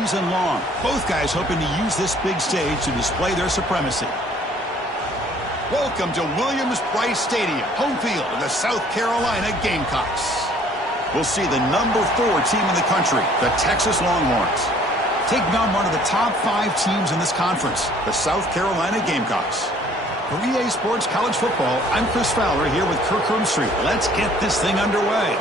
season long. Both guys hoping to use this big stage to display their supremacy. Welcome to Williams-Brice Stadium, home field of the South Carolina Gamecocks. We'll see the number 4 team in the country, the Texas Longhorns, taking on one of the top 5 teams in this conference, the South Carolina Gamecocks. For EA Sports College Football, I'm Chris Fowler here with Kirk Herbstreit. Let's get this thing underway.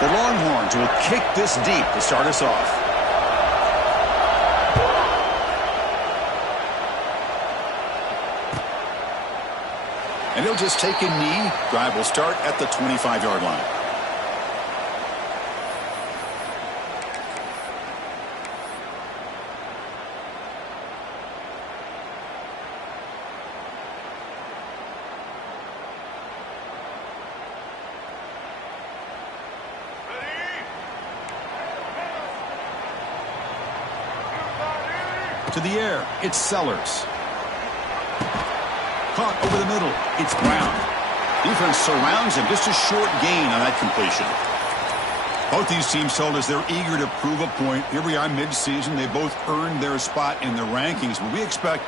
The Longhorns will kick this deep to start us off. And he'll just take a knee. Drive will start at the 25-yard line. To the air, it's Sellers. Caught over the middle, it's Brown. Defense surrounds him, just a short gain on that completion. Both these teams told us they're eager to prove a point. Here we are mid-season. They both earned their spot in the rankings, but we expect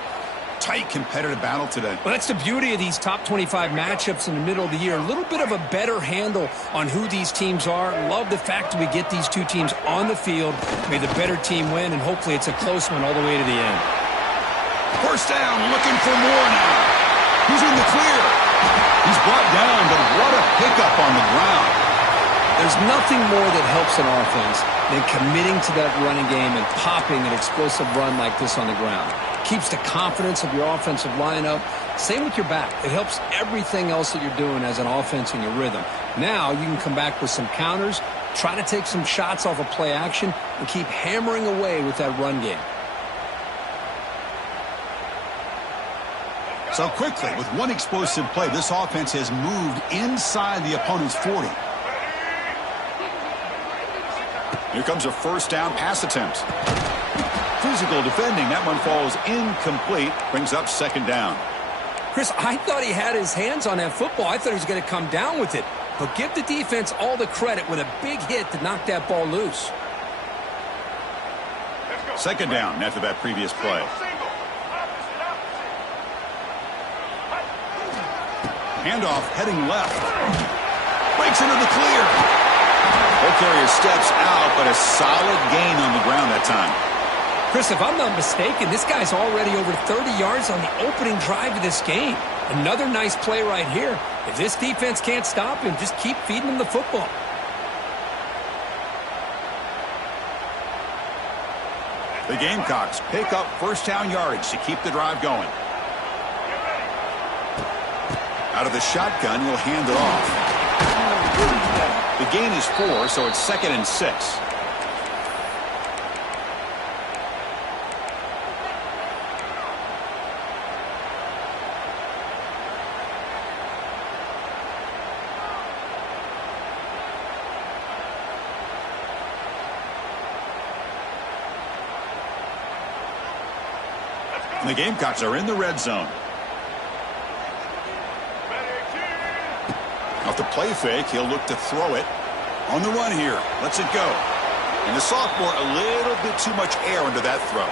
tight competitive battle today. Well, that's the beauty of these top 25 matchups in the middle of the year. A little bit of a better handle on who these teams are. Love the fact that we get these two teams on the field. May the better team win, and hopefully it's a close one all the way to the end. First down, looking for more now. He's in the clear. He's brought down, but what a pickup on the ground. There's nothing more that helps an offense than committing to that running game and popping an explosive run like this on the ground. Keeps the confidence of your offensive lineup. Same with your back. It helps everything else that you're doing as an offense in your rhythm. Now you can come back with some counters, try to take some shots off of play action, and keep hammering away with that run game. So quickly, with one explosive play, this offense has moved inside the opponent's 40. Here comes a first down pass attempt. Physical defending. That one falls incomplete. Brings up second down. Chris, I thought he had his hands on that football. I thought he was going to come down with it. But give the defense all the credit with a big hit to knock that ball loose. Second down after that previous play. Handoff heading left. Breaks into the clear. Ball carrier steps out, but a solid gain on the ground that time. Chris, if I'm not mistaken, this guy's already over 30 yards on the opening drive of this game. Another nice play right here. If this defense can't stop him, just keep feeding him the football. The Gamecocks pick up first down yardage to keep the drive going. Out of the shotgun, he'll hand it off. The gain is 4, so it's 2nd and 6. And the Gamecocks are in the red zone. Off the play fake, he'll look to throw it. On the run here, lets it go. And the sophomore, a little bit too much air under that throw.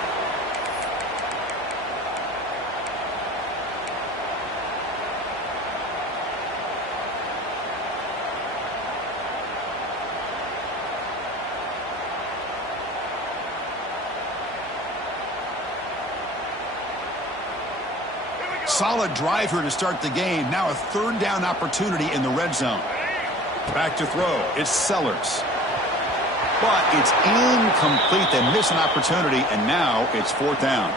Solid drive here to start the game. Now a third down opportunity in the red zone. Back to throw. It's Sellers. But it's incomplete. They miss an opportunity, and now it's 4th down.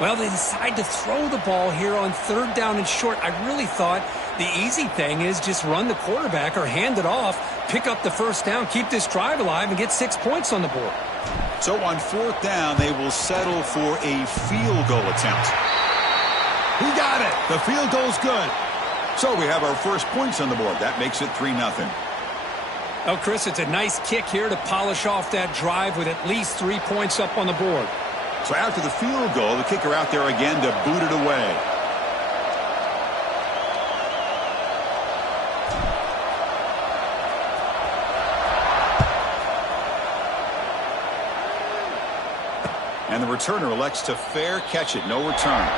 Well, they decide to throw the ball here on 3rd down and short. I really thought the easy thing is just run the quarterback or hand it off, pick up the first down, keep this drive alive, and get 6 points on the board. So on 4th down, they will settle for a field goal attempt. He got it. The field goal's good. So we have our first points on the board. That makes it 3-0. Well, Chris, it's a nice kick here to polish off that drive with at least 3 points up on the board. So after the field goal, the kicker out there again to boot it away. And the returner elects to fair catch it. No return.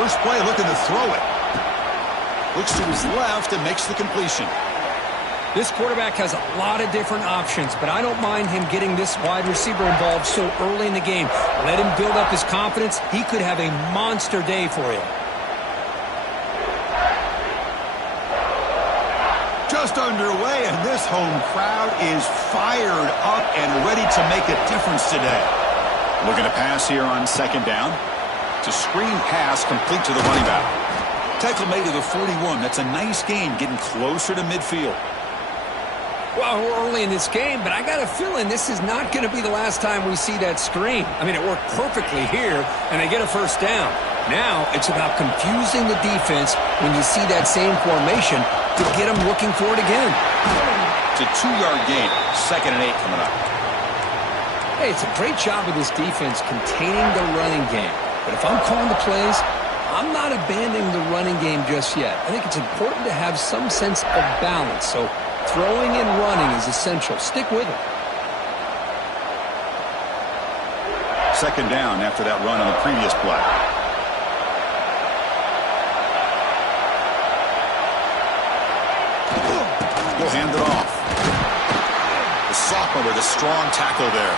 First play looking to throw it. Looks to his left and makes the completion. This quarterback has a lot of different options, but I don't mind him getting this wide receiver involved so early in the game. Let him build up his confidence. He could have a monster day for you. Just underway, and this home crowd is fired up and ready to make a difference today. Looking to pass here on second down. It's a screen pass complete to the running back. Tackle made to the 41. That's a nice gain, getting closer to midfield. Well, we're early in this game, but I got a feeling this is not going to be the last time we see that screen. I mean, it worked perfectly here, and they get a first down. Now it's about confusing the defense when you see that same formation to get them looking for it again. It's a 2-yard gain. 2nd and 8 coming up. Hey, it's a great job of this defense containing the running game. But if I'm calling the plays, I'm not abandoning the running game just yet. I think it's important to have some sense of balance. So throwing and running is essential. Stick with it. Second down after that run on the previous play. He'll hand it off. The sophomore with a strong tackle there.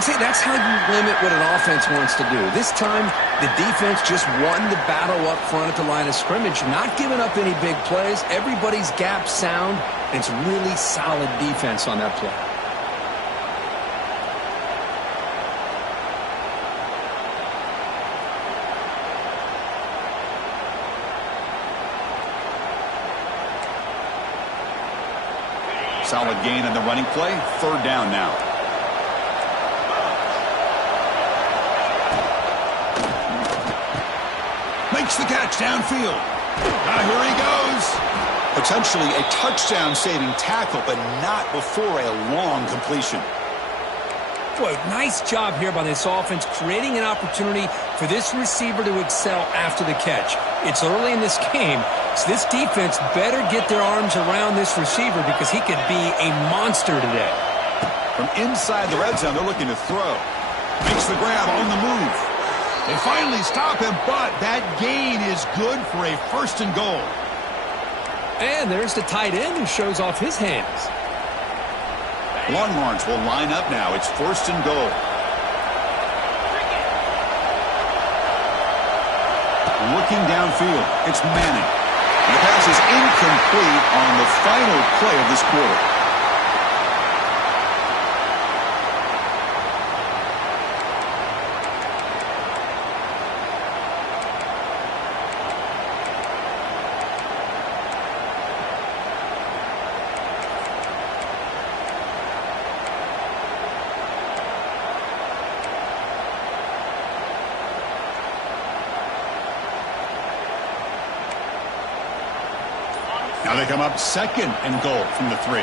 See, that's how you limit what an offense wants to do. This time, the defense just won the battle up front at the line of scrimmage, not giving up any big plays. Everybody's gap sound, and it's really solid defense on that play. Solid gain on the running play. 3rd down now. Makes the catch downfield. Now here he goes. Potentially a touchdown-saving tackle, but not before a long completion. Boy, nice job here by this offense, creating an opportunity for this receiver to excel after the catch. It's early in this game, so this defense better get their arms around this receiver because he could be a monster today. From inside the red zone, they're looking to throw. Makes the grab on the move. They finally stop him, but that gain is good for a 1st and goal. And there's the tight end who shows off his hands. Longhorns will line up now. It's 1st and goal. Looking downfield, it's Manning. And the pass is incomplete on the final play of this quarter. Now they come up 2nd and goal from the 3.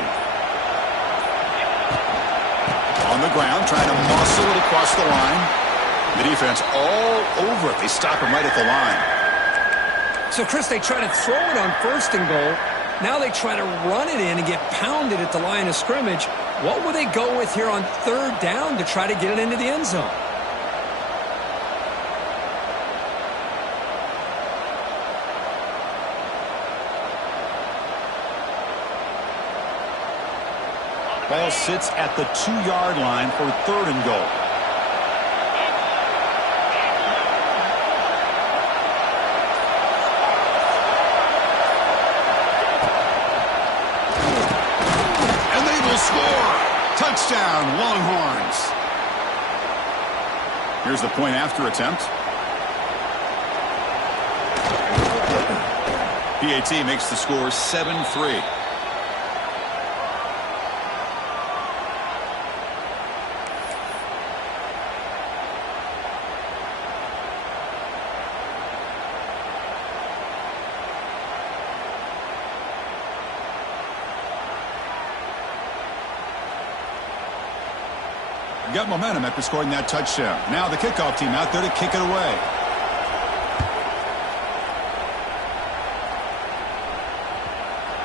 On the ground, trying to muscle it across the line. The defense all over it. They stop him right at the line. So, Chris, they try to throw it on 1st and goal. Now they try to run it in and get pounded at the line of scrimmage. What will they go with here on 3rd down to try to get it into the end zone? Ball sits at the 2-yard line for 3rd and goal. And they will score. Touchdown, Longhorns. Here's the point after attempt. PAT makes the score 7-3. Got momentum after scoring that touchdown. Now the kickoff team out there to kick it away.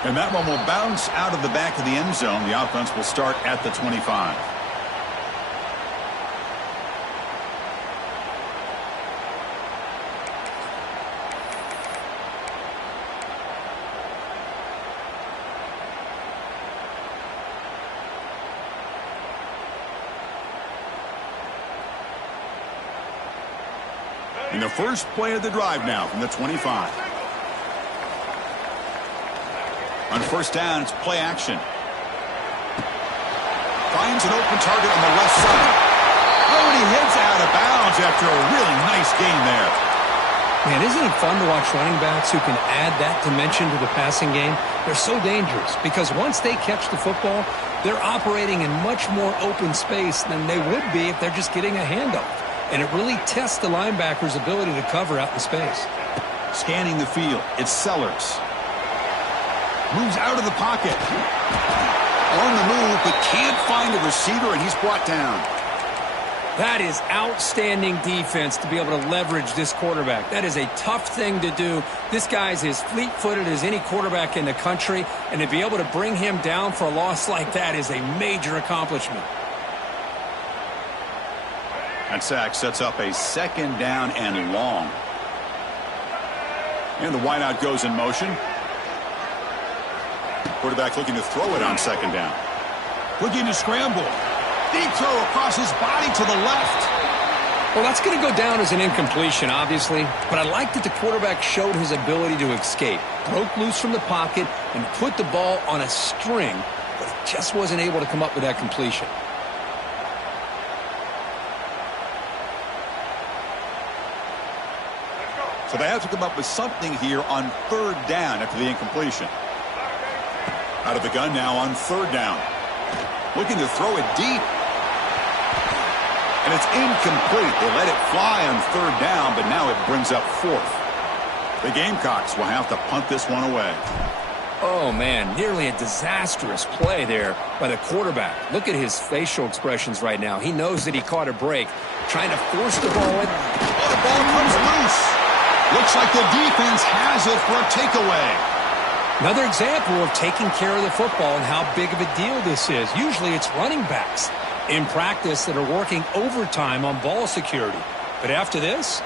And that one will bounce out of the back of the end zone. The offense will start at the 25. In the first play of the drive now from the 25. On first down, it's play action. Finds an open target on the left side. Oh, and he heads out of bounds after a really nice gain there. Man, isn't it fun to watch running backs who can add that dimension to the passing game? They're so dangerous because once they catch the football, they're operating in much more open space than they would be if they're just getting a handoff. And it really tests the linebacker's ability to cover out in space. Scanning the field, it's Sellers. Moves out of the pocket. On the move, but can't find a receiver, and he's brought down. That is outstanding defense to be able to leverage this quarterback. That is a tough thing to do. This guy's as fleet-footed as any quarterback in the country, and to be able to bring him down for a loss like that is a major accomplishment. That sack sets up a second down and long. And the wideout goes in motion. Quarterback looking to throw it on second down. Looking to scramble. Deep throw across his body to the left. Well, that's going to go down as an incompletion, obviously. But I like that the quarterback showed his ability to escape. Broke loose from the pocket and put the ball on a string. But he just wasn't able to come up with that completion. So they have to come up with something here on third down after the incompletion. Out of the gun now on third down. Looking to throw it deep. And it's incomplete. They let it fly on third down, but now it brings up fourth. The Gamecocks will have to punt this one away. Oh, man, nearly a disastrous play there by the quarterback. Look at his facial expressions right now. He knows that he caught a break, trying to force the ball in. Oh, the ball comes loose. Looks like the defense has it for a takeaway. Another example of taking care of the football and how big of a deal this is. Usually it's running backs in practice that are working overtime on ball security. But after this,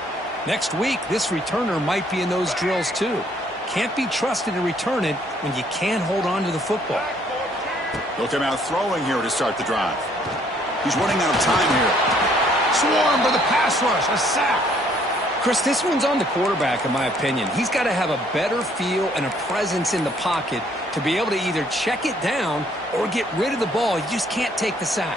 next week, this returner might be in those drills too. Can't be trusted to return it when you can't hold on to the football. He'll come out throwing here to start the drive. He's running out of time here. Swarmed by the pass rush, a sack. Chris, this one's on the quarterback, in my opinion. He's got to have a better feel and a presence in the pocket to be able to either check it down or get rid of the ball. You just can't take the sack.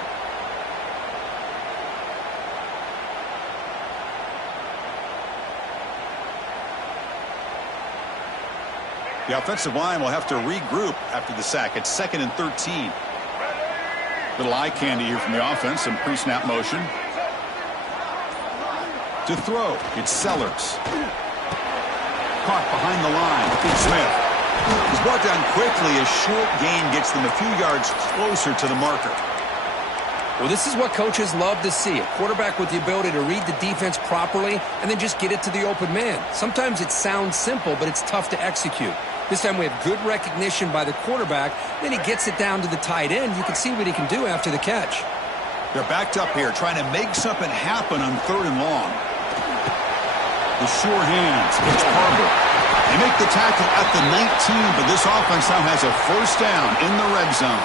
The offensive line will have to regroup after the sack. It's 2nd and 13. Little eye candy here from the offense. Some pre-snap motion. To throw, it's Sellers. Caught behind the line. It's Smith. He's brought down quickly. A short gain gets them a few yards closer to the marker. Well, this is what coaches love to see. A quarterback with the ability to read the defense properly and then just get it to the open man. Sometimes it sounds simple, but it's tough to execute. This time we have good recognition by the quarterback. Then he gets it down to the tight end. You can see what he can do after the catch. They're backed up here trying to make something happen on 3rd and long. The sure hands. It's Carter. They make the tackle at the 19, but this offense now has a first down in the red zone.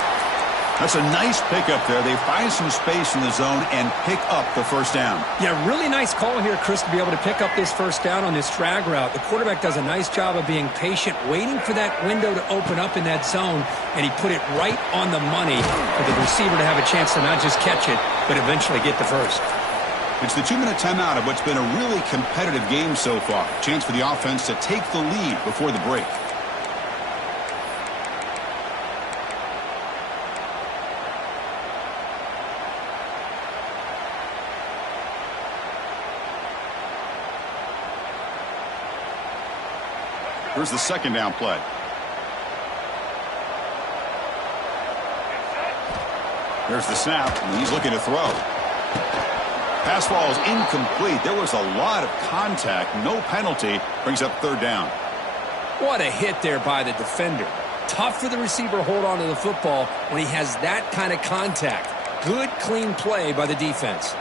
That's a nice pickup there. They find some space in the zone and pick up the first down. Yeah, really nice call here, Chris, to be able to pick up this first down on this drag route. The quarterback does a nice job of being patient, waiting for that window to open up in that zone, and he put it right on the money for the receiver to have a chance to not just catch it, but eventually get the first. It's the 2-minute timeout of what's been a really competitive game so far. Chance for the offense to take the lead before the break. Here's the second down play. There's the snap, and he's looking to throw. Pass ball is incomplete. There was a lot of contact. No penalty. Brings up third down. What a hit there by the defender. Tough for the receiver to hold on to the football when he has that kind of contact. Good, clean play by the defense.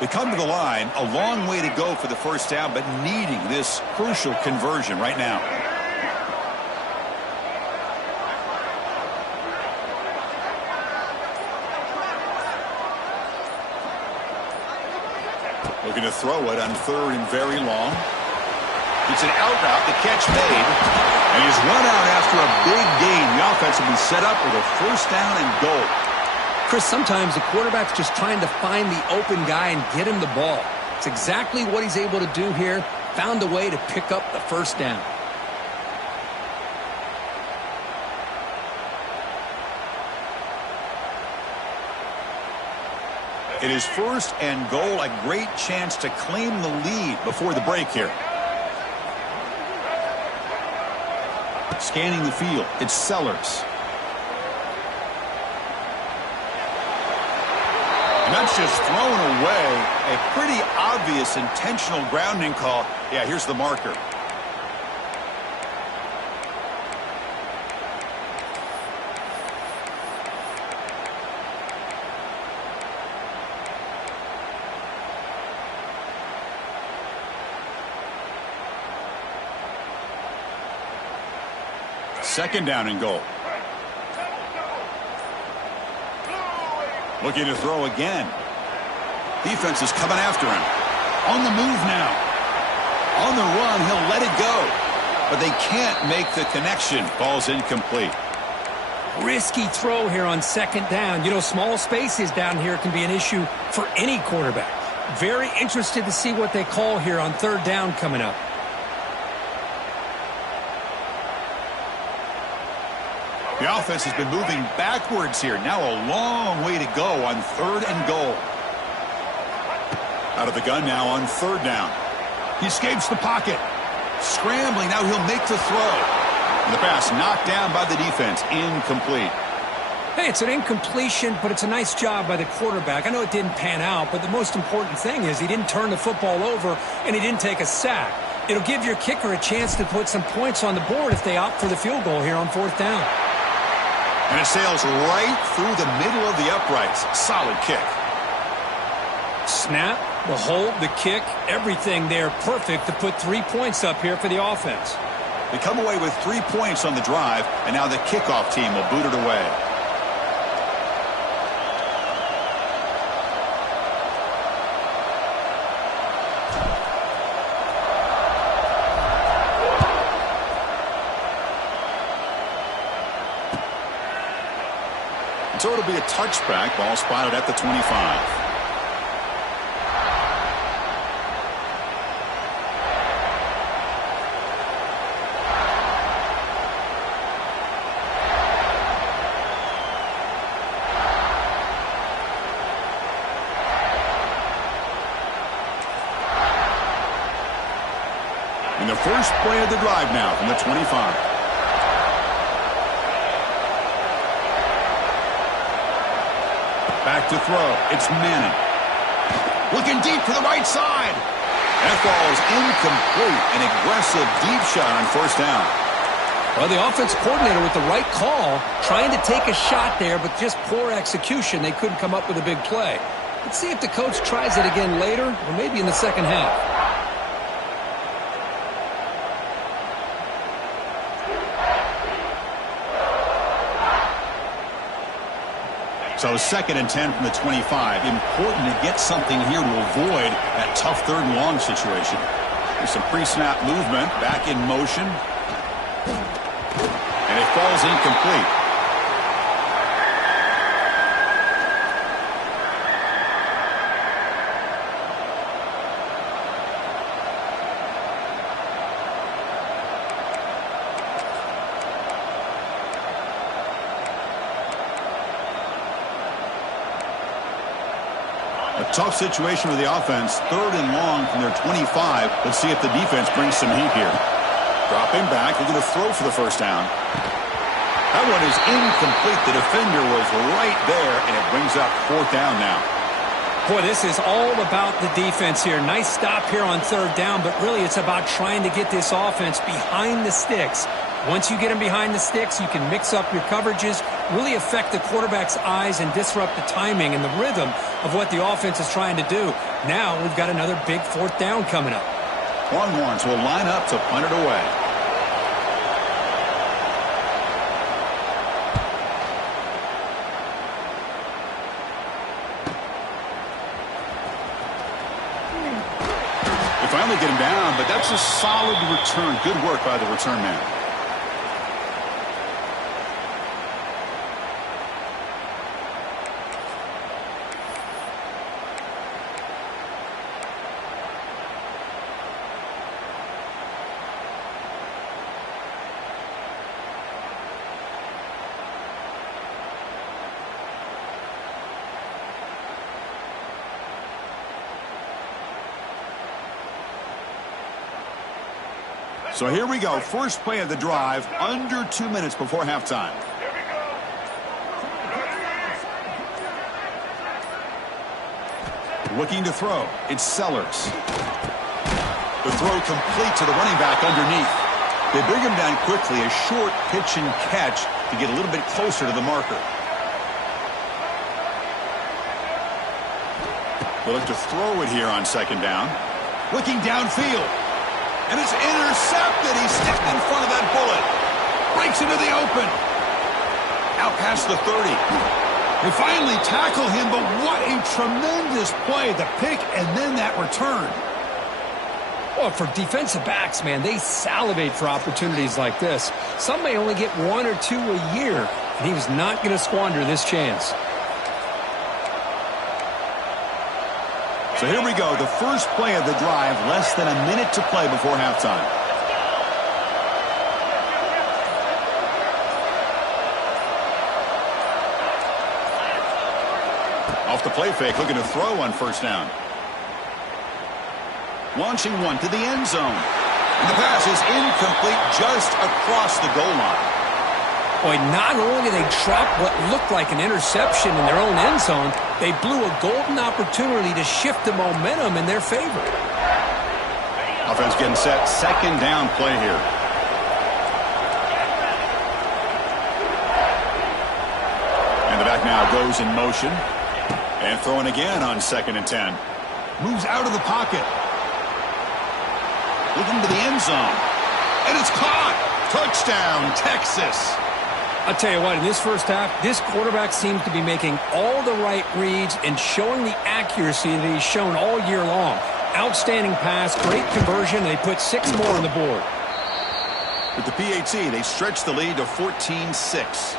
They come to the line, a long way to go for the first down, but needing this crucial conversion right now. Looking to throw it on third and very long. It's an out route, the catch made, and he's run out after a big gain. The offense will be set up with a first down and goal. Chris, sometimes the quarterback's just trying to find the open guy and get him the ball. It's exactly what he's able to do here. Found a way to pick up the first down. It is first and goal, a great chance to claim the lead before the break here. Scanning the field, it's Sellers. And that's just thrown away. A pretty obvious intentional grounding call. Yeah, here's the marker. Second down and goal. Looking to throw again. Defense is coming after him. On the move now. On the run, he'll let it go. But they can't make the connection. Ball's incomplete. Risky throw here on second down. You know, small spaces down here can be an issue for any quarterback. Very interested to see what they call here on third down coming up. The offense has been moving backwards here. Now a long way to go on third and goal. Out of the gun now on third down. He escapes the pocket. Scrambling. Now he'll make the throw. And the pass knocked down by the defense. Incomplete. Hey, it's an incompletion, but it's a nice job by the quarterback. I know it didn't pan out, but the most important thing is he didn't turn the football over and he didn't take a sack. It'll give your kicker a chance to put some points on the board if they opt for the field goal here on fourth down. And it sails right through the middle of the uprights. Solid kick. Snap, the hold, the kick, everything there perfect to put 3 points up here for the offense. They come away with 3 points on the drive, and now the kickoff team will boot it away. So it'll be a touchback. Ball spotted at the 25. And the first play of the drive now from the 25. Back to throw. It's Manning. Looking deep to the right side. That ball is incomplete. An aggressive deep shot on first down. Well, the offense coordinator with the right call, trying to take a shot there, but just poor execution. They couldn't come up with a big play. Let's see if the coach tries it again later, or maybe in the second half. So second and 10 from the 25. Important to get something here to avoid that tough third and long situation. There's some pre-snap movement, back in motion. And it falls incomplete. A tough situation for the offense. 3rd and long from their 25. Let's see if the defense brings some heat here. Dropping back, looking to throw for the first down. That one is incomplete. The defender was right there, and it brings up 4th down now. Boy, this is all about the defense here. Nice stop here on 3rd down, but really it's about trying to get this offense behind the sticks. Once you get them behind the sticks, you can mix up your coverages, really affect the quarterback's eyes and disrupt the timing and the rhythm of what the offense is trying to do. Now we've got another big 4th down coming up. Longhorns will line up to punt it away. They finally get him down, but that's a solid return. Good work by the return man. So here we go. First play of the drive, under 2 minutes before halftime. Looking to throw. It's Sellers. The throw complete to the running back underneath. They bring him down quickly. A short pitch and catch to get a little bit closer to the marker. They'll look to throw it here on 2nd down. Looking downfield. And it's intercepted. He's stepped in front of that bullet. Breaks into the open. Out past the 30. They finally tackle him, but what a tremendous play. The pick and then that return. Well, for defensive backs, man, they salivate for opportunities like this. Some may only get 1 or 2 a year, and he was not going to squander this chance. So here we go, the first play of the drive, less than a minute to play before halftime. Off the play fake, looking to throw on 1st down. Launching one to the end zone. And the pass is incomplete just across the goal line. Boy, not only did they drop what looked like an interception in their own end zone, they blew a golden opportunity to shift the momentum in their favor. Offense getting set, 2nd down play here. And the back now goes in motion. And throwing again on 2nd and 10. Moves out of the pocket. Looking to the end zone. And it's caught. Touchdown, Texas. I'll tell you what, in this first half, this quarterback seems to be making all the right reads and showing the accuracy that he's shown all year long. Outstanding pass, great conversion, and they put 6 more on the board. With the PAT, they stretch the lead to 14-6.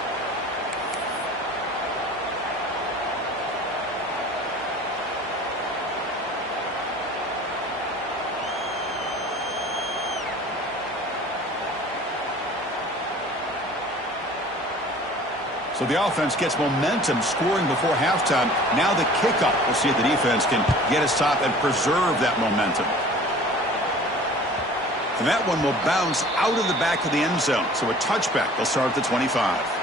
So the offense gets momentum scoring before halftime. Now the kickoff. We'll see if the defense can get us top and preserve that momentum. And that one will bounce out of the back of the end zone. So a touchback. They'll start at the 25.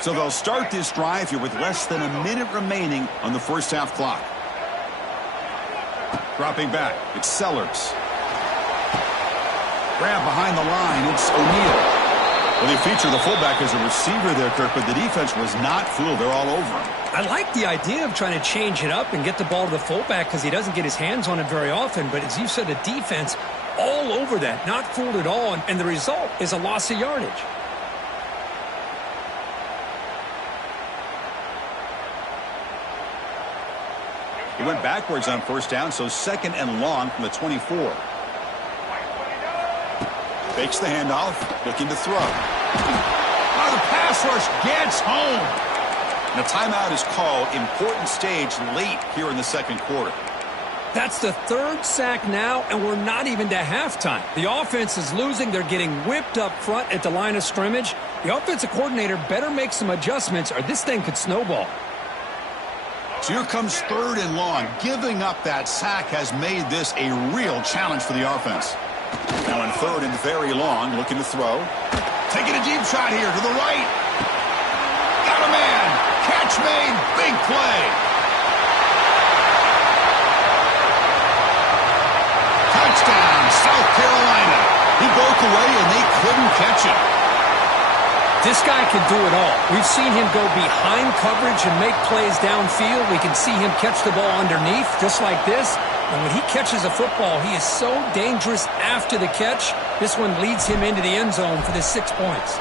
So they'll start this drive here with less than a minute remaining on the first half clock. Dropping back, it's Sellers. Grab behind the line, it's O'Neal. Well, they feature the fullback as a receiver there, Kirk, but the defense was not fooled. They're all over him. I like the idea of trying to change it up and get the ball to the fullback because he doesn't get his hands on it very often. But as you said, the defense all over that, not fooled at all, and the result is a loss of yardage. He went backwards on first down, so 2nd and long from the 24. Fakes the handoff, looking to throw. Oh, the pass rush gets home. And a timeout is called. Important stage late here in the 2nd quarter. That's the third sack now, and we're not even to halftime. The offense is losing. They're getting whipped up front at the line of scrimmage. The offensive coordinator better make some adjustments, or this thing could snowball. So here comes 3rd and long. Giving up that sack has made this a real challenge for the offense. Now in 3rd and very long, looking to throw. Taking a deep shot here to the right. Got a man. Catch made. Big play. Touchdown, South Carolina. He broke away and they couldn't catch him. This guy can do it all. We've seen him go behind coverage and make plays downfield. We can see him catch the ball underneath, just like this. And when he catches a football, he is so dangerous after the catch. This one leads him into the end zone for the 6 points.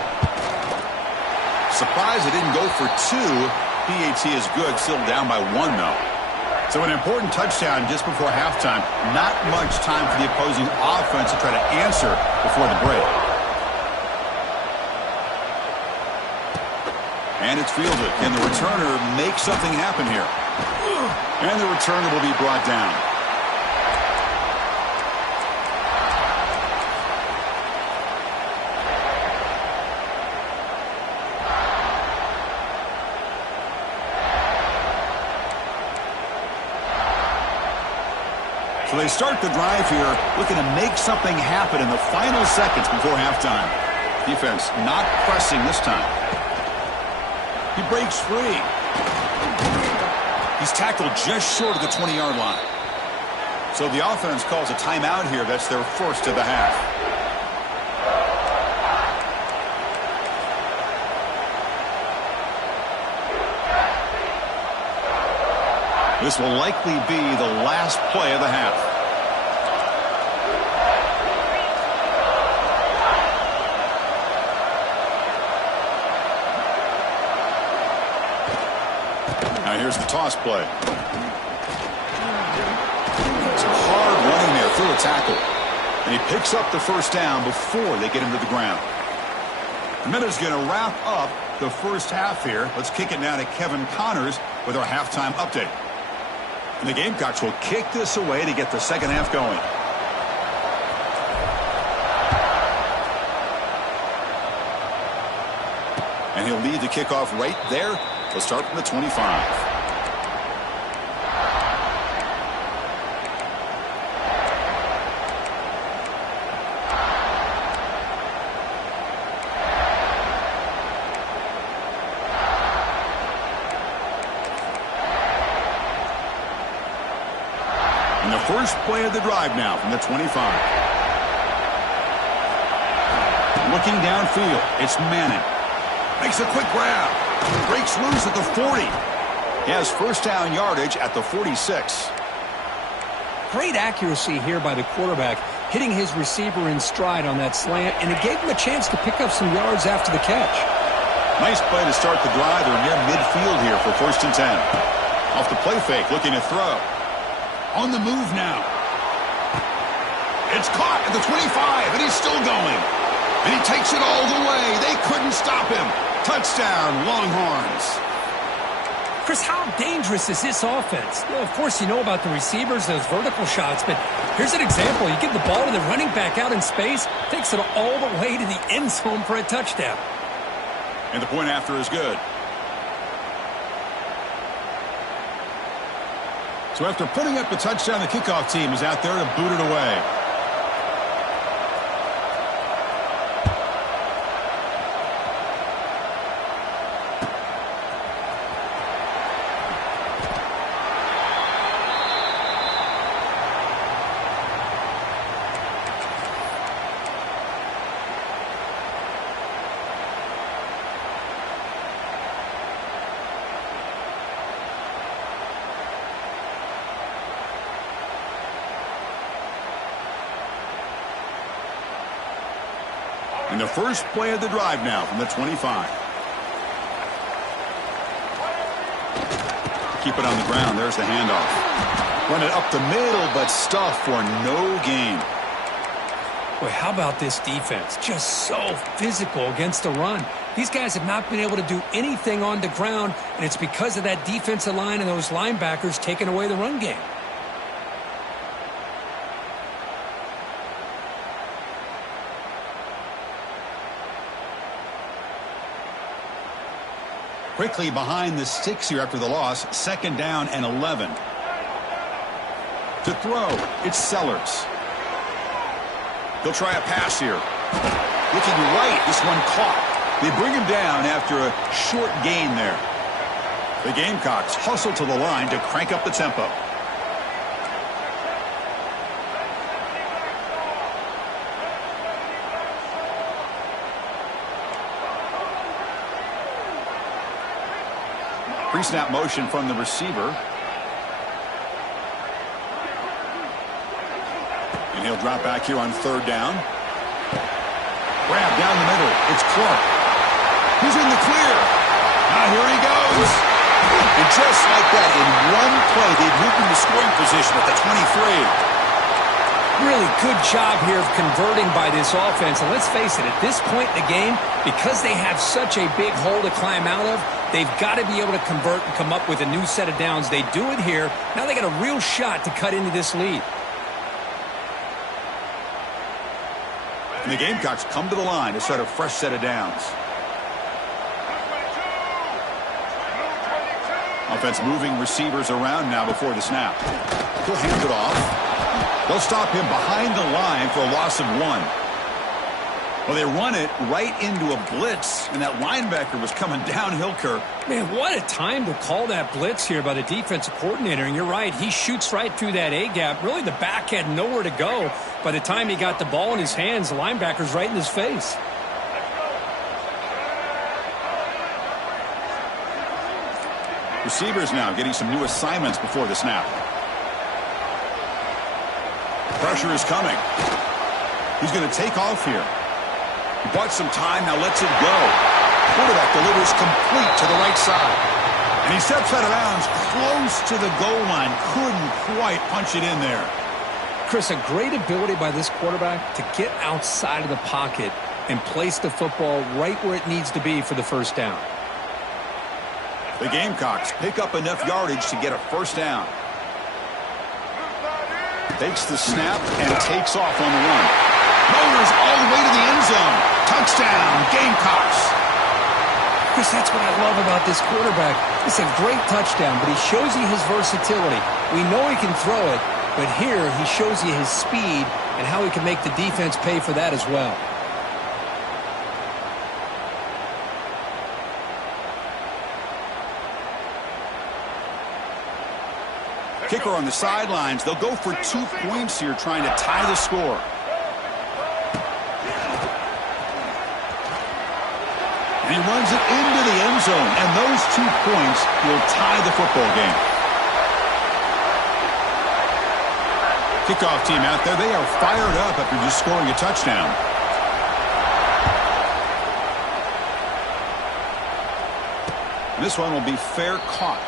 Surprised it didn't go for 2. PAT is good, still down by 1, though. So an important touchdown just before halftime. Not much time for the opposing offense to try to answer before the break. And it's fielded. Can the returner make something happen here? And the returner will be brought down. So they start the drive here, looking to make something happen in the final seconds before halftime. Defense not pressing this time. He breaks free. He's tackled just short of the 20-yard line. So the offense calls a timeout here. That's their first of the half. This will likely be the last play of the half. Now here's the toss play. It's hard running there through a tackle. And he picks up the first down before they get him to the ground. Minuta's going to wrap up the first half here. Let's kick it now to Kevin Connors with our halftime update. And the Gamecocks will kick this away to get the second half going. And he'll lead the kickoff right there. We'll start from the 25. And the first play of the drive now from the 25. Looking downfield, it's Manning. Makes a quick grab. Breaks loose at the 40. He has first down yardage at the 46. Great accuracy here by the quarterback, hitting his receiver in stride on that slant, and it gave him a chance to pick up some yards after the catch. Nice play to start the drive. They're near midfield here for 1st and 10. Off the play fake, looking to throw. On the move now. It's caught at the 25, and he's still going. And he takes it all the way. They couldn't stop him. Touchdown, Longhorns. Chris, how dangerous is this offense? Well, of course, you know about the receivers, those vertical shots, but here's an example. You give the ball to the running back out in space, takes it all the way to the end zone for a touchdown. And the point after is good. So after putting up the touchdown, the kickoff team is out there to boot it away. And the first play of the drive now from the 25. Keep it on the ground. There's the handoff. Run it up the middle, but stuff for no gain. Boy, how about this defense? Just so physical against the run. These guys have not been able to do anything on the ground, and it's because of that defensive line and those linebackers taking away the run game. Quickly behind the sticks here after the loss. 2nd down and 11. To throw, it's Sellers. He'll try a pass here. Looking right, this one caught. They bring him down after a short gain there. The Gamecocks hustle to the line to crank up the tempo. Pre-snap motion from the receiver. And he'll drop back here on 3rd down. Grab down the middle. It's Clark. He's in the clear. Now here he goes. And just like that, in one play, they've moved into scoring position at the 23. Really good job here of converting by this offense. And let's face it, at this point in the game, because they have such a big hole to climb out of, they've got to be able to convert and come up with a new set of downs. They do it here. Now they got a real shot to cut into this lead. And the Gamecocks come to the line to set a fresh set of downs. Offense moving receivers around now before the snap. He'll hand it off. They'll stop him behind the line for a loss of 1. Well, they run it right into a blitz, and that linebacker was coming downhill, Kirk. Man, what a time to call that blitz here by the defensive coordinator. And you're right, he shoots right through that A-gap. Really, the back had nowhere to go. By the time he got the ball in his hands, the linebacker's right in his face. Receivers now getting some new assignments before the snap. Pressure is coming. He's going to take off here. He bought some time, now lets it go. Quarterback delivers complete to the right side. And he steps out of bounds close to the goal line. Couldn't quite punch it in there. Chris, a great ability by this quarterback to get outside of the pocket and place the football right where it needs to be for the 1st down. The Gamecocks pick up enough yardage to get a 1st down. Takes the snap and takes off on the run. Motors all the way to the end zone. Touchdown, Gamecocks. Chris, that's what I love about this quarterback. It's a great touchdown, but he shows you his versatility. We know he can throw it, but here he shows you his speed and how he can make the defense pay for that as well. Kicker on the sidelines. They'll go for 2 points here, trying to tie the score. And he runs it into the end zone, and those 2 points will tie the football game. Kickoff team out there. They are fired up after just scoring a touchdown. And this one will be fair caught.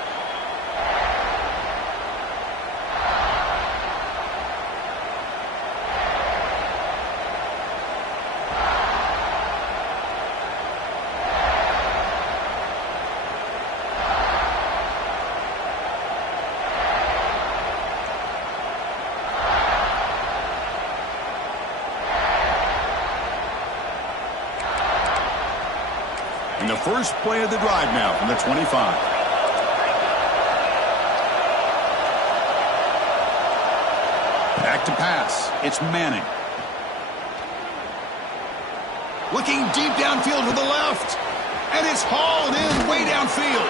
And the first play of the drive now from the 25. Back to pass. It's Manning. Looking deep downfield to the left. And it's hauled in way downfield.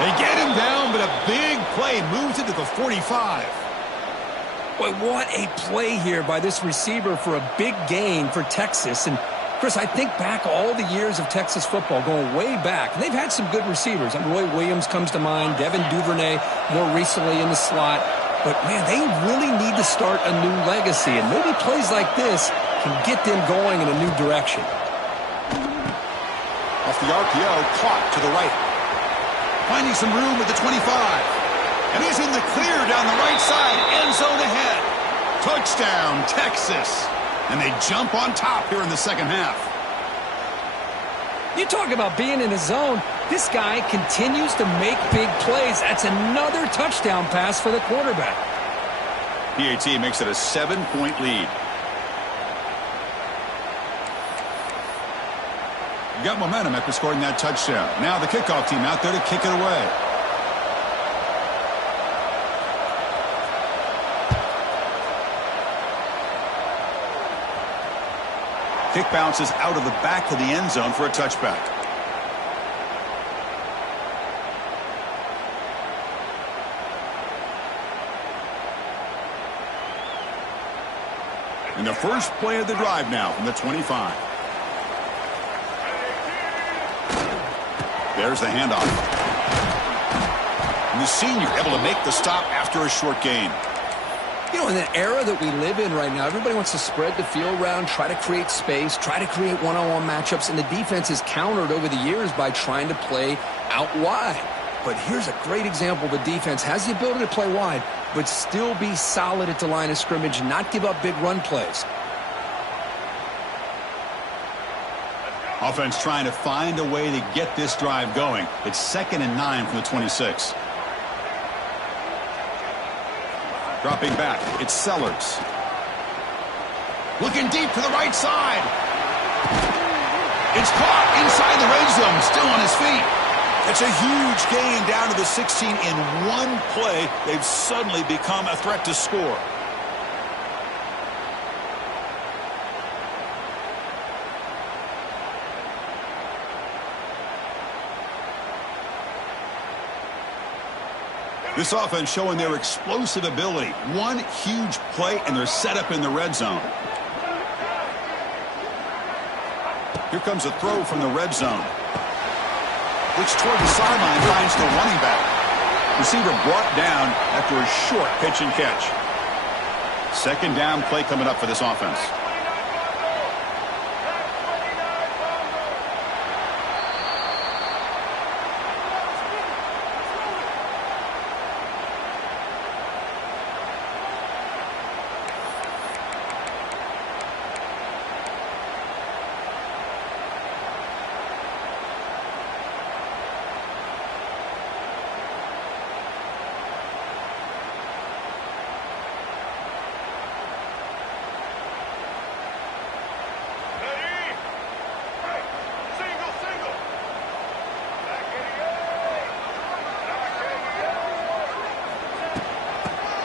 They get him down, but a big play moves it to the 45. Boy, what a play here by this receiver for a big gain for Texas. And Chris, I think back all the years of Texas football, going way back. And they've had some good receivers. Roy Williams comes to mind, Devin Duvernay more recently in the slot. But, man, they really need to start a new legacy. And maybe plays like this can get them going in a new direction. Off the RPO, caught to the right. Finding some room at the 25. And he's in the clear down the right side. End zone ahead. Touchdown, Texas. And they jump on top here in the second half. You talk about being in a zone. This guy continues to make big plays. That's another touchdown pass for the quarterback. PAT makes it a 7-point lead. Got momentum after scoring that touchdown. Now the kickoff team out there to kick it away. Kick bounces out of the back of the end zone for a touchback. And the first play of the drive now from the 25. There's the handoff. And the senior able to make the stop after a short gain. You know, in the era that we live in right now, everybody wants to spread the field around, try to create space, try to create one-on-one matchups, and the defense is countered over the years by trying to play out wide. But here's a great example. The defense has the ability to play wide, but still be solid at the line of scrimmage, not give up big run plays. Offense trying to find a way to get this drive going. It's 2nd and 9 from the 26. Dropping back, it's Sellers. Looking deep to the right side. It's caught inside the red zone, still on his feet. It's a huge gain down to the 16 in one play. They've suddenly become a threat to score. This offense showing their explosive ability. One huge play, and they're set up in the red zone. Here comes a throw from the red zone. Looks toward the sideline, finds the running back. Receiver brought down after a short pitch and catch. 2nd down play coming up for this offense.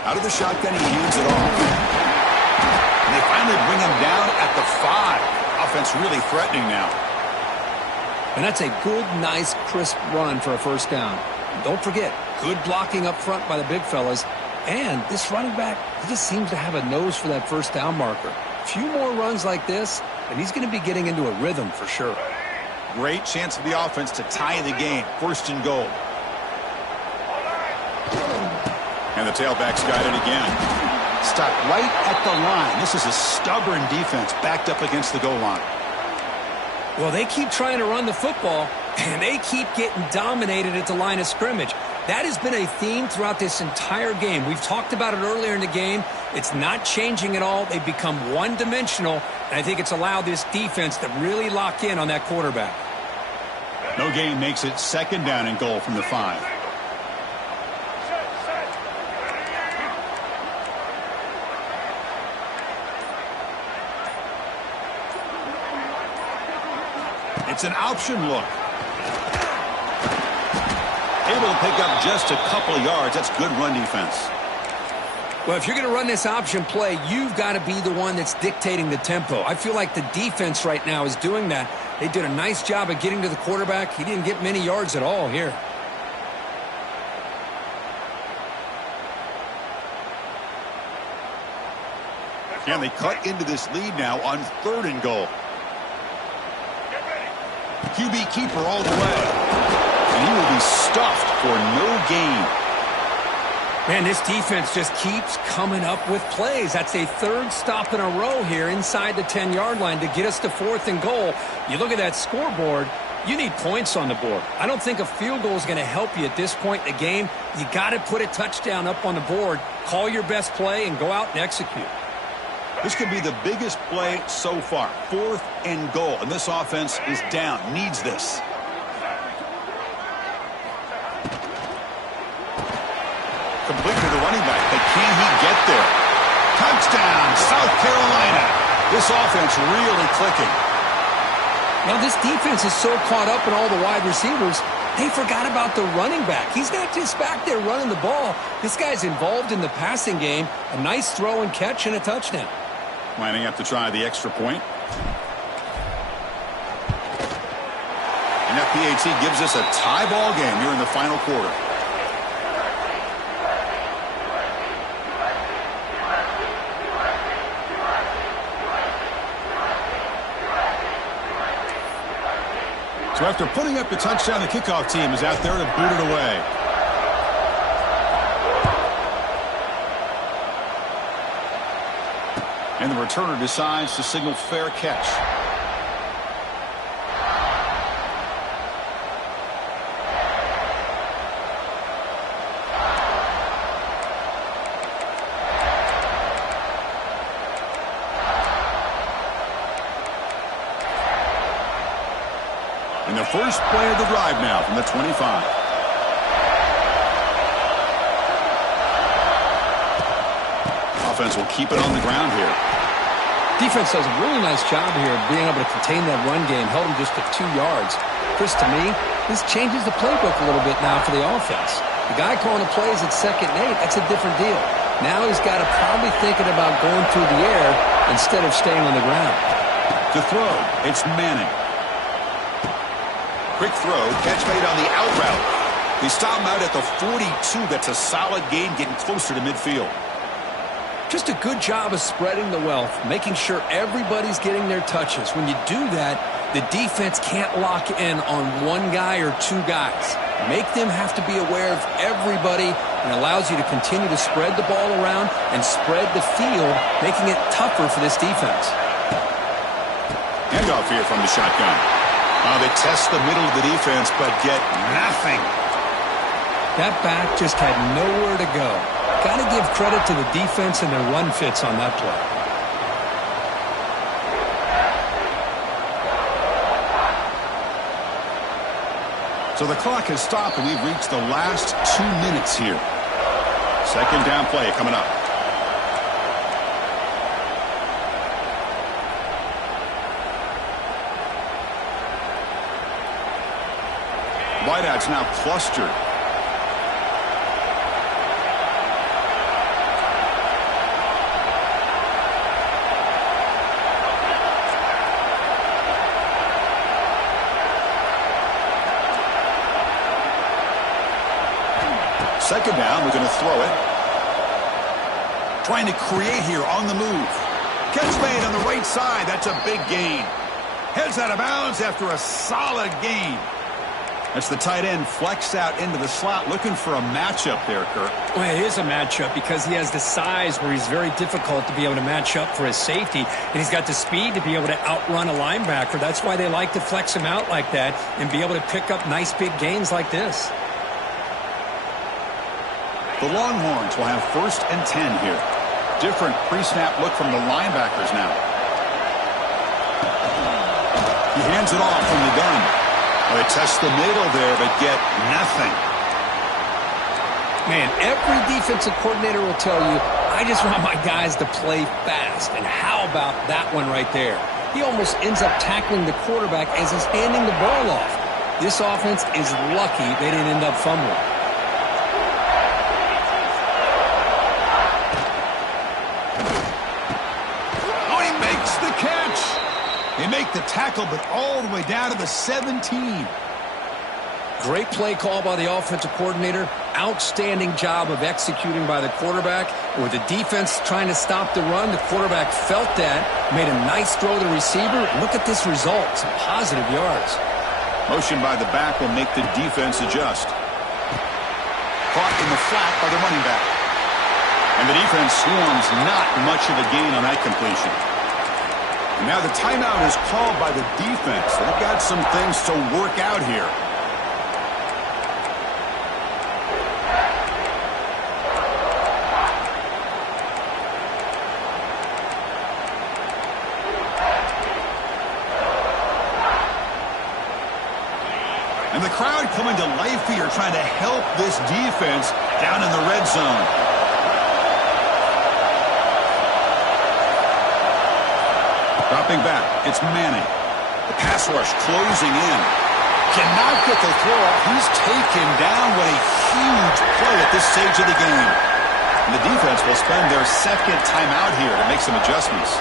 Out of the shotgun, he hands it off. And they finally bring him down at the 5. Offense really threatening now. And that's a good, nice, crisp run for a first down. And don't forget, good blocking up front by the big fellas. And this running back, he just seems to have a nose for that first down marker. A few more runs like this, and he's going to be getting into a rhythm for sure. Great chance for the offense to tie the game. 1st and goal. And the tailback's got it again. Stopped right at the line. This is a stubborn defense backed up against the goal line. Well, they keep trying to run the football, and they keep getting dominated at the line of scrimmage. That has been a theme throughout this entire game. We've talked about it earlier in the game. It's not changing at all. They've become one-dimensional, and I think it's allowed this defense to really lock in on that quarterback. No gain makes it 2nd down and goal from the 5. It's an option look. Able to pick up just a couple of yards. That's good run defense. Well, if you're going to run this option play, you've got to be the one that's dictating the tempo. I feel like the defense right now is doing that. They did a nice job of getting to the quarterback. He didn't get many yards at all here. And they cut into this lead now on 3rd and goal. QB keeper all the way. And he will be stuffed for no gain. Man, this defense just keeps coming up with plays. That's a 3rd stop in a row here inside the 10-yard line to get us to 4th and goal. You look at that scoreboard, you need points on the board. I don't think a field goal is going to help you at this point in the game. You got to put a touchdown up on the board, call your best play, and go out and execute. This could be the biggest play so far. 4th and goal. And this offense is down. Needs this. Complete to the running back. But can he get there? Touchdown, South Carolina. This offense really clicking. Now, this defense is so caught up in all the wide receivers, they forgot about the running back. He's not just back there running the ball. This guy's involved in the passing game. A nice throw and catch and a touchdown. Lining up to try the extra point. And that PAT gives us a tie ball game here in the final quarter. So after putting up the touchdown, the kickoff team is out there to boot it away. And the returner decides to signal fair catch. And the first play of the drive now from the 25. Offense will keep it on the ground here. Defense does a really nice job here of being able to contain that run game, held him just at 2 yards. Chris, to me, this changes the playbook a little bit now for the offense. The guy calling the plays at 2nd and 8, that's a different deal. Now he's got to probably thinking about going through the air instead of staying on the ground. To throw, it's Manning. Quick throw, catch made on the out route. They stop him out at the 42. That's a solid gain, getting closer to midfield. Just a good job of spreading the wealth, making sure everybody's getting their touches. When you do that, the defense can't lock in on one guy or 2 guys. Make them have to be aware of everybody, and allows you to continue to spread the ball around and spread the field, making it tougher for this defense. Handoff here from the shotgun. They test the middle of the defense, but get nothing. That back just had nowhere to go. Got to give credit to the defense and their run fits on that play. So the clock has stopped, and we've reached the last 2 minutes here. Second down play coming up. Wideouts now clustered. Second down, we're going to throw it. Trying to create here on the move. Catch made on the right side. That's a big gain. Heads out of bounds after a solid gain. That's the tight end flexed out into the slot, looking for a matchup there, Kirk. Well, it is a matchup because he has the size where he's very difficult to be able to match up for his safety, and he's got the speed to be able to outrun a linebacker. That's why they like to flex him out like that and be able to pick up nice big gains like this. The Longhorns will have 1st and 10 here. Different pre-snap look from the linebackers now. He hands it off from the gun. They test the middle there, but get nothing. Man, every defensive coordinator will tell you, I just want my guys to play fast. And how about that one right there? He almost ends up tackling the quarterback as he's handing the ball off. This offense is lucky they didn't end up fumbling. Oh, he makes the catch. They make the tackle, but all the way down to the 17. Great play call by the offensive coordinator. Outstanding job of executing by the quarterback. With the defense trying to stop the run, the quarterback felt that, made a nice throw to the receiver. Look at this result. Some positive yards. Motion by the back will make the defense adjust. Caught in the flat by the running back. And the defense swarms, not much of a gain on that completion. And now the timeout is called by the defense. They've got some things to work out here. And the crowd coming to life here, trying to help this defense down in the red zone. Dropping back, it's Manning. The pass rush closing in. Cannot get the throw off. He's taken down. What a huge play at this stage of the game. And the defense will spend their second timeout here to make some adjustments.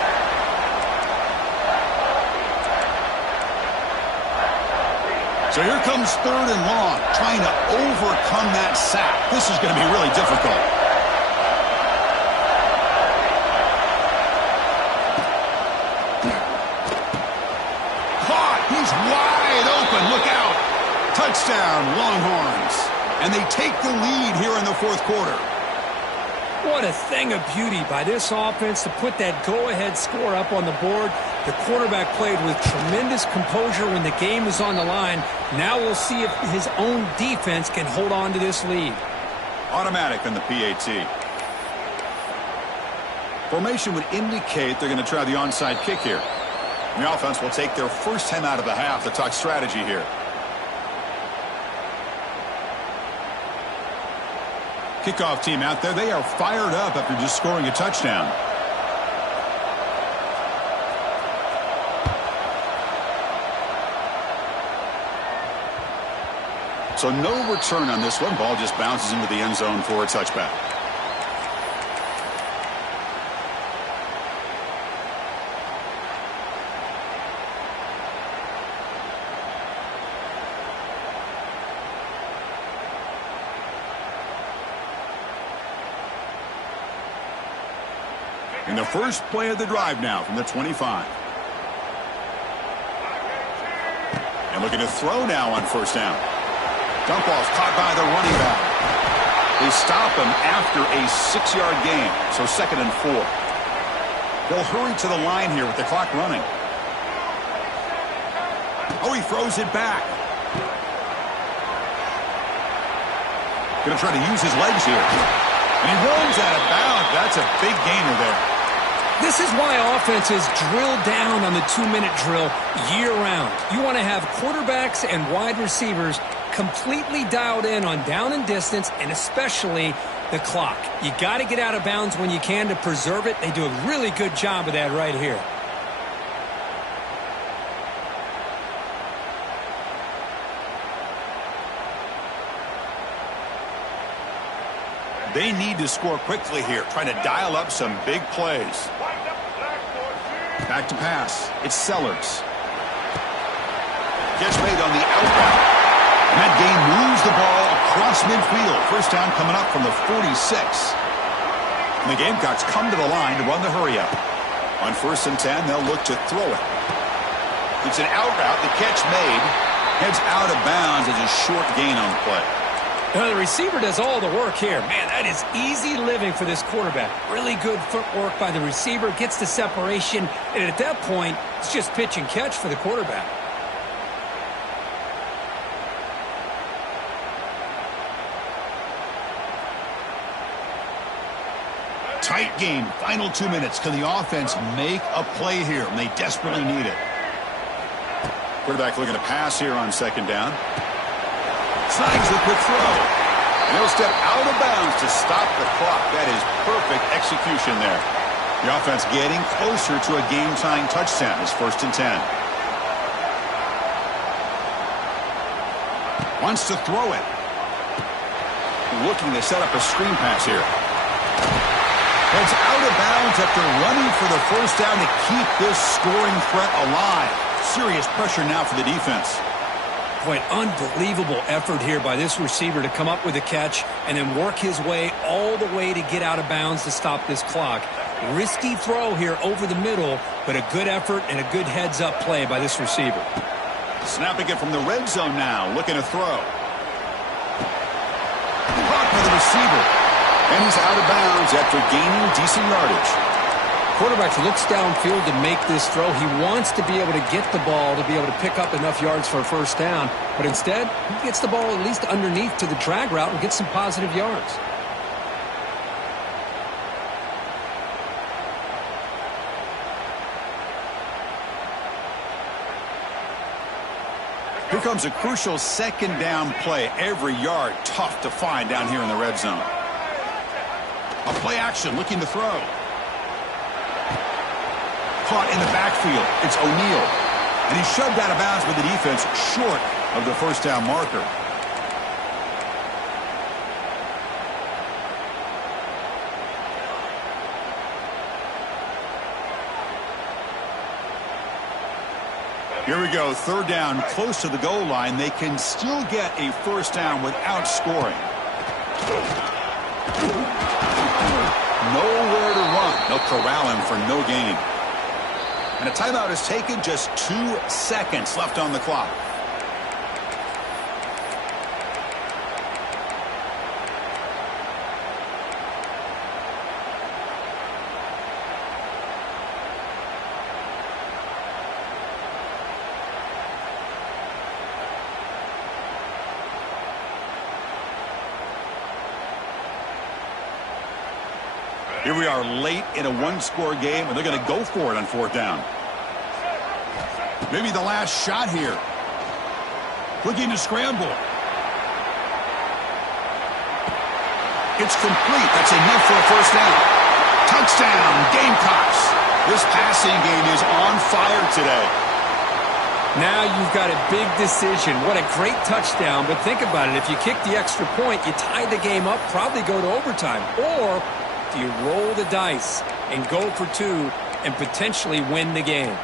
So here comes 3rd and long, trying to overcome that sack. This is going to be really difficult. Caught! He's wide open. Look out. Touchdown, Longhorns. And they take the lead here in the 4th quarter. What a thing of beauty by this offense to put that go-ahead score up on the board. The quarterback played with tremendous composure when the game was on the line. Now we'll see if his own defense can hold on to this lead. Automatic on the PAT. Formation would indicate they're going to try the onside kick here. The offense will take their first time out of the half to talk strategy here. Kickoff team out there. They are fired up after just scoring a touchdown. So no return on this one. Ball just bounces into the end zone for a touchback. In the first play of the drive now from the 25. And looking to throw now on first down. Dump off caught by the running back. They stop him after a 6-yard gain, so 2nd and 4. They'll hurry to the line here with the clock running. Oh, he throws it back. Going to try to use his legs here. And he runs out of bounds. That's a big gainer there. This is why offenses drill down on the 2-minute drill year-round. You want to have quarterbacks and wide receivers completely dialed in on down and distance, and especially the clock. You got to get out of bounds when you can to preserve it. They do a really good job of that right here. They need to score quickly here, trying to dial up some big plays. Back to pass. It's Sellers. Catch made on the outright. And that game moves the ball across midfield. First down coming up from the 46. And the Gamecocks come to the line to run the hurry up. On 1st and 10, they'll look to throw it. It's an out route. The catch made. Heads out of bounds as a short gain on the play. Now, the receiver does all the work here. Man, that is easy living for this quarterback. Really good footwork by the receiver, gets the separation, and at that point, it's just pitch and catch for the quarterback. Tight game, final 2 minutes. Can the offense make a play here? And they desperately need it. Quarterback looking to pass here on 2nd down. Snags the quick throw. And he'll step out of bounds to stop the clock. That is perfect execution there. The offense getting closer to a game-tying touchdown. It's 1st and 10. Wants to throw it. Looking to set up a screen pass here. Heads out of bounds after running for the first down to keep this scoring threat alive. Serious pressure now for the defense. Boy, unbelievable effort here by this receiver to come up with a catch and then work his way all the way to get out of bounds to stop this clock. Risky throw here over the middle, but a good effort and a good heads-up play by this receiver. Snapping it from the red zone now, looking to throw. Caught by the receiver. And he's out of bounds after gaining decent yardage. Quarterback looks downfield to make this throw. He wants to be able to get the ball to be able to pick up enough yards for a first down. But instead, he gets the ball at least underneath to the drag route and gets some positive yards. Here comes a crucial 2nd down play. Every yard tough to find down here in the red zone. A play action looking to throw. Caught in the backfield. It's O'Neal. And he shoved out of bounds with the defense short of the first down marker. Here we go, third down, close to the goal line. They can still get a first down without scoring. Nowhere to run. They'll corral him for no gain. And a timeout is taken, just 2 seconds left on the clock. Here we are late in a one-score game, and they're going to go for it on fourth down. Maybe the last shot here. Looking to scramble. It's complete. That's enough for a first down. Touchdown, Gamecocks. This passing game is on fire today. Now you've got a big decision. What a great touchdown. But think about it. If you kick the extra point, you tie the game up, probably go to overtime. Or do you roll the dice and go for two and potentially win the game?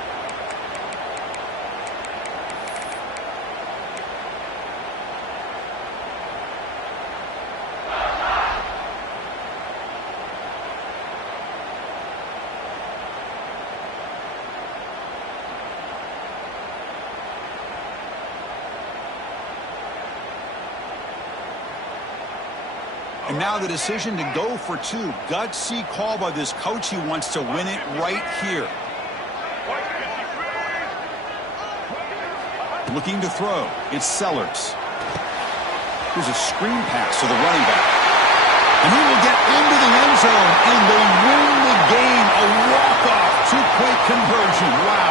And now the decision to go for two. Gutsy call by this coach. He wants to win it right here. Looking to throw. It's Sellers. Here's a screen pass to the running back. And he will get into the end zone, and they win the game. A walk-off two-point conversion. Wow.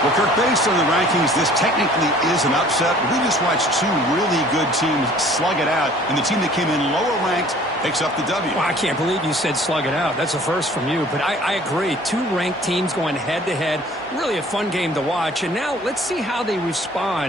Well, Kirk, based on the rankings, this technically is an upset. We just watched two really good teams slug it out, and the team that came in lower ranked picks up the W. Well, I can't believe you said slug it out. That's a first from you, but I agree. Two ranked teams going head-to-head. Really a fun game to watch, and now let's see how they respond